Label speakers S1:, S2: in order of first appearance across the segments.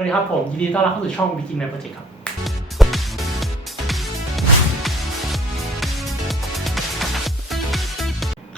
S1: วัสดีครับผม ยินดีต้อนรับเข้าสู่ช่อง Begin My Project ครับ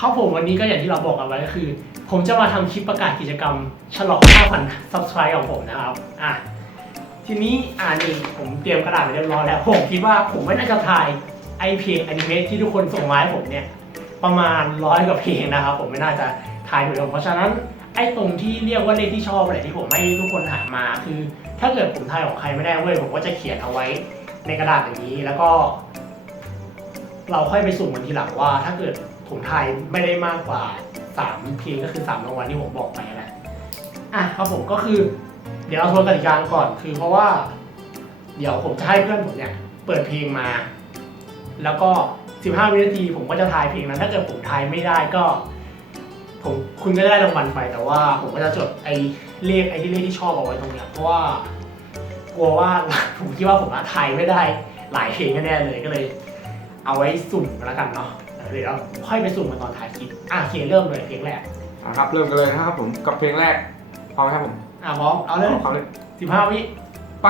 S1: ครับผมวันนี้ก็อย่างที่เราบอกกันไว้ก็คือ ผมจะมาทำคลิปประกาศกิจกรรม ฉลอง 5,000 subscribe ของผมนะครับ อะ ทีนี้อ่านี่ผมเตรียมกระดาษไว้เรียบร้อยแล้ว ผมคิดว่าผมไม่น่าจะถ่ายไอเพลงอนิเมะที่ทุกคนส่งมาให้ผมเนี่ย ประมาณร้อยกว่าเพลงนะครับ ผมไม่น่าจะถ่ายถูกเพราะฉะนั้น ไอ้ตรงที่เรียกว่าเลขที่ชอบอะไรที่ผมให้ทุกคนถามมาคือ ถ้าเกิดผมทายของใครไม่ได้เว้ยผมก็จะเขียนเอาไว้ในกระดาษอย่างนี้แล้วก็ เราค่อยไปสุ่มกันทีหลังว่า ถ้าเกิดผมทายไม่ได้มากกว่าสามเพลงก็คือสามรางวัลที่ผมบอกไปนะอะครับผมก็คือ เดี๋ยวเราทวนกติกาก่อนคือเพราะว่า เดี๋ยวผมจะให้เพื่อนผมเนี่ยเปิดเพลงมา แล้วก็ 15 วินาทีผมก็จะทายเพลงนั้น ถ้าเกิดผมทายไม่ได้ก็ ผมคุณก็ได้รางวัลไปแต่ว่า ผมก็จะจดไอ้เลขไอ้ที่เลขที่ชอบเอาไว้ตรงเนี้ยเพราะว่ากลัวว่า ผมคิดว่าผมอะทายไม่ได้หลายเพลงแน่ๆเลยก็เลย เอาไว้สุ่มกันแล้วกันเนาะเดี๋ยวเราค่อยไปสุ่มกันตอนท้ายคลิปอะโอเคเริ่มเลยเพลงแรก
S2: อะครับเริ่มกันเลยนะครับผมกับเพลงแรกพร้อมไหมครับผม
S1: อะพร้อมเอาเลย
S2: เขาเลย
S1: 15วิ
S2: ไป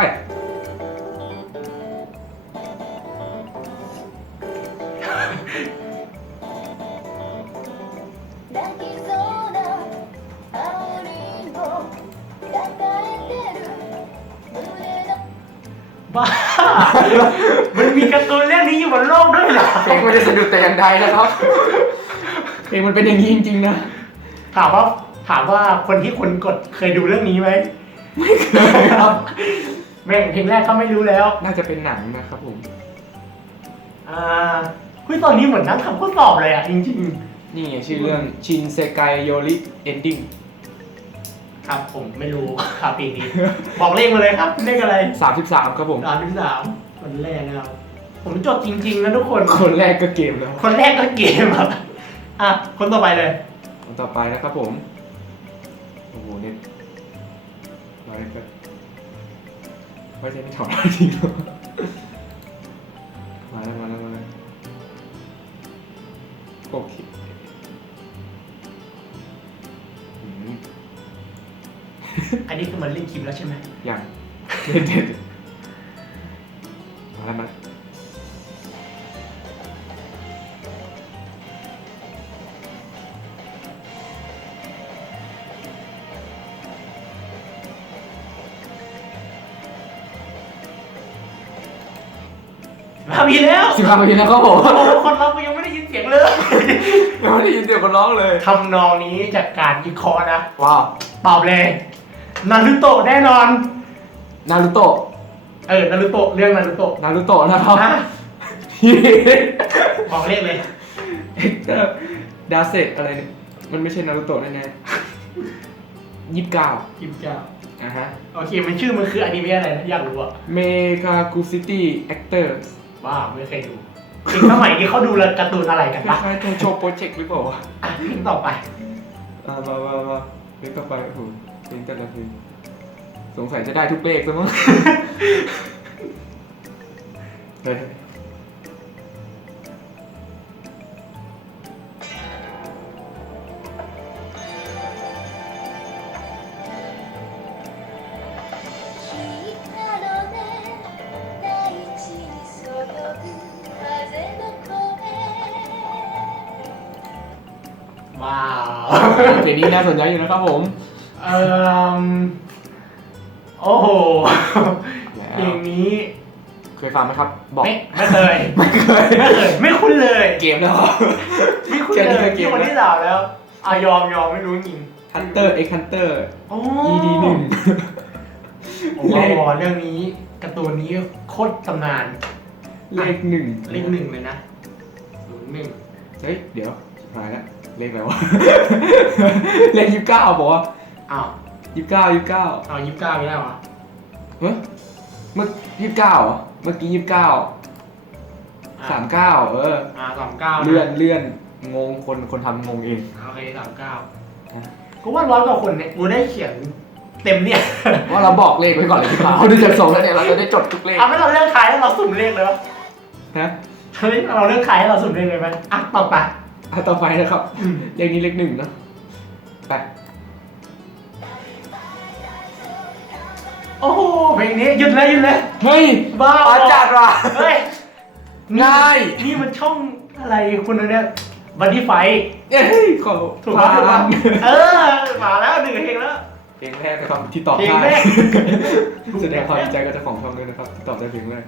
S2: ไม่ได้สะดุดแต่อย่างใดนะครับ เพลงมันเป็นอย่างนี้จริงๆนะ
S1: ถามว่าถามว่าคนที่คนกดเคยดูเรื่องนี้ไหมไม่เคยครับแม่งเพลงแรกก็ไม่รู้แล้ว
S2: น่าจะเป็นหนังนะครับผม
S1: อ่าเฮ้ยตอนนี้เหมือนนั่งทำข้อสอบเลยอะจริง
S2: นี่ไงชื่อเรื่องชินเซไกโยริเอนดิ้ง
S1: ๆ ครับผมไม่รู้ครับเพลงนี้ บอกเลขมาเลยครับเลขอะไร
S2: สามสิบสามครับผม
S1: สามที่สามคนแรกนะครับ ผมจดจริงๆนะทุกคน
S2: คนแรกก็เกมแล้ว
S1: คนแรกก็เกมครับอะ คนต่อไปเลย
S2: คนต่อไปนะครับผม โอ้โหเนี่ยร้อยก็ไม่ใช่ไม่ถอดได้จริงหรอมาแล้วมาแล้วมาแล้วโอเคอืม
S1: อันนี้คือมันเล่นคลิปแล้วใช่ไหม
S2: ยังเล่นเด็ด มา
S1: พีแล้ว
S2: สิบห้านาทีนะครับผม
S1: โอ้โหคนเราก็ยังไม่ได้ยินเสียงเลย
S2: ยังไม่ได้ยินเสียงคนร้องเลย
S1: ทำนองนี้จากการวิเคราะห์นะ
S2: ว้าว
S1: ตอบเลยนารุโตะแน่นอน
S2: นารุโตะ
S1: เออนารุโตะเรื่องนารุโตะ
S2: นารุโตะนะครับ
S1: อะบอกเลขเลย
S2: เอ็กเตอร์ดาเซตอะไรเนี่ยมันไม่ใช่นารุโตะแน่ๆยี่สิบเก้า
S1: กิมเจ้า
S2: อะฮะ
S1: โอเค มันชื่อมันคืออนิเมะอะไรนะอยากรู้อะ
S2: เมกากูซิตี้แอคเตอร์
S1: ว่าไม่เคยดูถึงสมัยนี้เขาดูการ์ตูนอะไรกัน
S2: ค
S1: ปะ
S2: ล้ายๆโทโชโปรเจกต์หรือเปล่าวะ
S1: อะเพลงต่อไป
S2: อ่ามามามาเพลงต่อไปโอ้โหเพลงแต่ละเพลงสงสัยจะได้ทุกเลขซะมั้งเฮ้
S1: ว้าว
S2: เพลงนี้น่าสนใจอยู่นะครับผม
S1: เอ่อโอ้โห
S2: แล้ว
S1: เพลงนี้
S2: เคยฟังไหมครับ บอก
S1: ไม่ไม่เคย
S2: ไม่เคย
S1: ไม่เคยไม่คุ้นเลย
S2: เกมแล้วครับ
S1: ไม่คุ้น
S2: แค่นี้
S1: เล
S2: ก็
S1: ย
S2: เกม
S1: ที่คนที่สามแล้วอะยอมยอมไม่รู้จริง
S2: ฮันเตอร์เอ็กฮันเตอร์
S1: โอ้
S2: ED หนึ่ง
S1: โอ้โหเรื่องนี้การ์ตูนนี้โคตรตำนาน
S2: เลขหนึ่ง
S1: เลขหนึ่งเลยนะศูนย์หนึ่ง
S2: เฮ้ย เดี๋ยวชิบหายแล้ว เลขอะไรวะ เลขยี่สิบเก้าบอกว่า
S1: อ้าว
S2: ยี่สิบเก้ายี่สิบเก้า
S1: เอายี่สิบเก้าไม่ได้เหรอ
S2: เฮ้ยเมื่อยี่สิบเก้าเมื่อกี้ยี่สิบเก้าสามเก้าเออ
S1: อ่าสามเก้า
S2: เลื่อนเลื่อนงงคนคนทำงงเอง
S1: โอเคสามเก้า
S2: ฮะ
S1: ก็ว่าร้อยกว่าคนเนี่ยกูได้เขียนเต็มเนี่ย
S2: ว่าเราบอกเลขไว้ก่อนเลยดีกว่าเขาดูจากทรงแล้วเนี่ยเราจะได้จดทุกเลข
S1: เอาไม่เราเลือกขายแล้วเราสุ่มเลขเลยวะ
S2: นะ
S1: เฮ้ยเราเลือกขายให้เราสุ่มเลขเลยไหมอะต่อไป
S2: อะต่อไปนะครับ
S1: อืม
S2: เลขนี้เลขหนึ่งเนอะไป
S1: โอ้โหเพลงนี้หยุดเลยหยุดเลย
S2: เฮ้ย
S1: บ้า
S2: อาจัดว่ะ
S1: เฮ้ย
S2: ง่าย
S1: นี่มันช่องอะไรคุณเนี่ยบันดี้ไฟ
S2: เอ้ยขอ
S1: ถูกปะถูกปะเออมาแล้วหนึ่งเพลงแล้ว
S2: เพลงแรกนะครับที่ตอบ
S1: เพลง
S2: ได้
S1: แรก
S2: แสดงความดีใจกับเจ้าของช่องด้วยนะครับที่ตอบได้เพลงแรก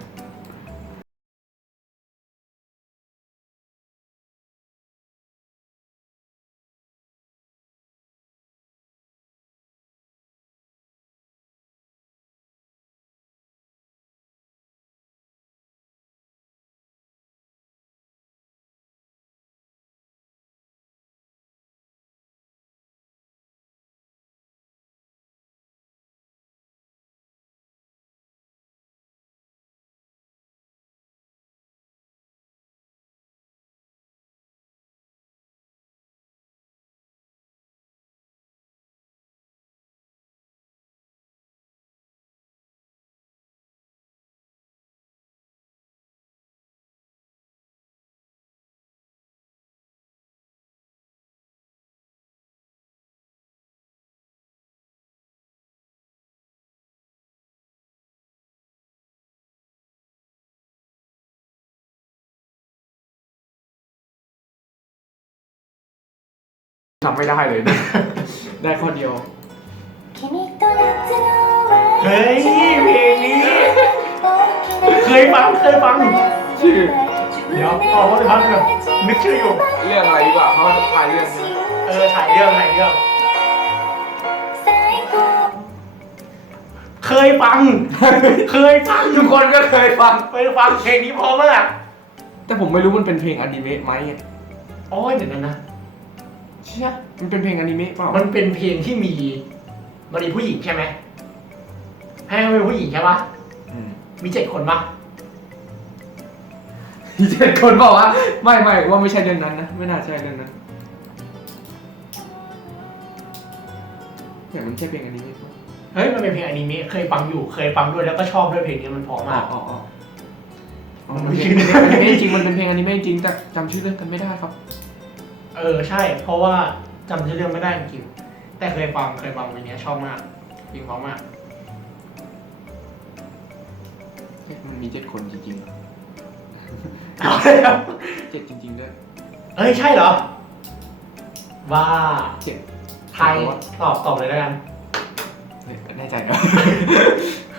S2: ทำไม่ได้เลย ได้ข้อเดียว
S1: เฮ้ยเพลงนี้ เคยฟังเคยฟัง
S2: ชื่อ
S1: เดี๋ยวต่อเขาจะพักก่อนนึกชื่ออยู่
S2: เรื่องอะไรดีกว่าเขาถ่ายเรื่อง
S1: เออถ่ายเรื่องถ่ายเรื่อง เคยฟัง เคยฟัง
S2: ทุกคนก็เคยฟัง
S1: ไปฟังเพลงนี้พอมาก
S2: แต่ผมไม่รู้มันเป็นเพลงอนิเมะไหมอ๋
S1: อเดี๋ยวนั้นนะ
S2: เชื่อมันเป็นเพลงอนิเมะเปล่า
S1: มันเป็นเพลงที่มีมันมีผู้หญิงใช่ไหมให้มันเป็นผู้หญิงใช่ปะ
S2: อืม
S1: มีเจ็ดคนปะ
S2: มีเจ็ดคนบอกว่าไม่ไม่ว่าไม่ใช่เรื่องนั้นนะไม่น่าใช่เรื่องนั้นแต่มันใช่เพลงอนิเมะปะ
S1: เฮ้ยมันเป็นเพลงอนิเมะเคยฟังอยู่เคยฟังด้วยแล้วก็ชอบด้วยเพลงนี้มันเพอ
S2: อ๋อ
S1: มาก
S2: อ๋ออ๋ออ๋อมันเป็นเพลงอนิเมะจริงมันเป็นเพลงอนิเมะจริงแต่จำชื่อเรื่องกันไม่ได้ครับ
S1: เออใช่ เพราะว่าจำชื่อเรื่องไม่ได้จริงๆแต่เคยฟังเคยฟังเพลงนี้ชอบมากเพลงเพราะมาก
S2: มันมีเจ็ดคนจริง
S1: เอาเลยครับ
S2: ๆเจ็ดจริงๆด้วย
S1: เอ้ยใช่เหรอว่า
S2: เจ็ด
S1: ไทยตอบตอบเลยแล้วกัน
S2: เฮ้ยแน่ใจเหรอ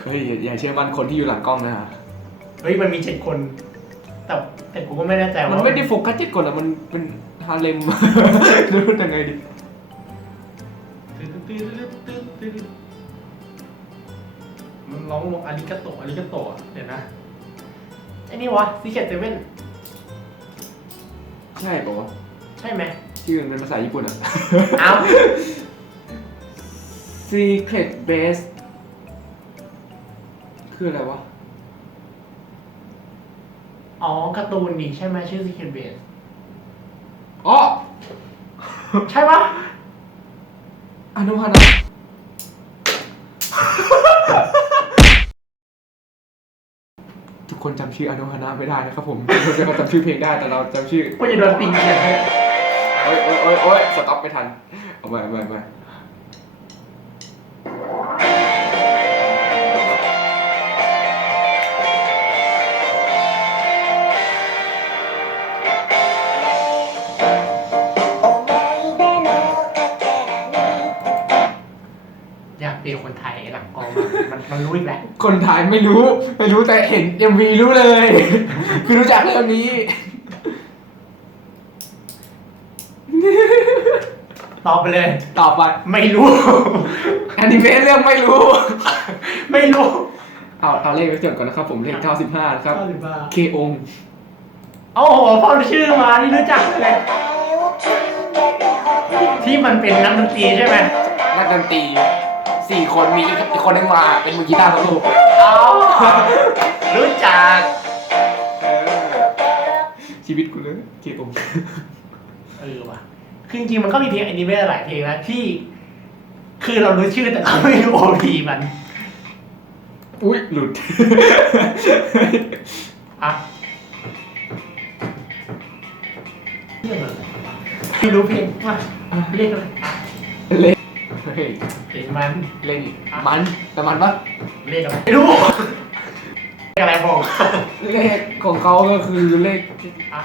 S2: เฮ้ยอย่าอย่าเชื่อมันคนที่อยู่หลังกล้องนะฮะ
S1: เฮ้ยมันมีเจ็ดคน แต่แต่กูก็ไม่แน่ใจว่า
S2: มันไม่ได้โฟกัสเจ็ดคนอะมันเป็น ฮาเลมรู้ยังไงดิ
S1: มันร้องลงอาริกาโตะอาริกาโตะเดี๋ยวนะไอ้นี่วะซีเคทเซเว่น
S2: ใช่ปะวะ
S1: ใช่ไหม
S2: ชื่อมันเป็นภาษาญี่ปุ่นอะ
S1: อ้าว
S2: Secret Base คืออะไรวะ
S1: อ๋อการ์ตูนนี่ใช่ไหมชื่อซีเคทเบส
S2: อ๋อ
S1: ใช่ปะ
S2: อนุฮานะทุกคนจำชื่ออนุฮานะไม่ได้นะครับผมทุกคนจะจำชื่อเพลงได้แต่เราจำชื่อ
S1: กูจะโดนปิงเขียนให้
S2: โอ๊ยโอ๊ยโอ๊ยโอ๊ยสต็อปไม่ทัน เอาไปเอาไปเอาไป
S1: อ มากมันมันรู้อีกแหละ
S2: คนไทยไม่รู้ ไม่รู้แต่เห็น MV รู้เลย คือรู้จักเรื่องนี้
S1: ตอบไปเลย
S2: ตอบไป
S1: ไม่รู้
S2: อนิเมะเรื่องไม่รู้
S1: ไม่รู้
S2: เอาเอาเลขไปจดก่อนนะครับผมเลข95นะครับ
S1: เก้าสิบห้า
S2: เคองค์
S1: โอ้โหพอชื่อมานี่รู้จักเลยที่มันเป็นนักดนตรีใช่ไหม
S2: นักดนตรี สี่คนมีอีกอีกคนนึงมาเป็นมือกีตาร์โซโล่
S1: อ๋อรู้จัก
S2: เออชีวิตกูเลยเคองค์
S1: เออว่ะคือจริงๆมันก็มีเพลงอนิเมะหลายเพลงนะที่ คือเรารู้ชื่อแต่เราไม่รู้โอพีมัน
S2: อุ้ยหลุด
S1: อะเรื่องอะไรไม่รู้เพลงว่าเรียกอะไร อะ
S2: เล่นเฮ้ย
S1: เพลงมัน
S2: เล่นมันแต่มันปะ
S1: เเลขอะไรไม่รู้เลขอะไรบอก
S2: เลขของเขาก็คือเลข
S1: อะ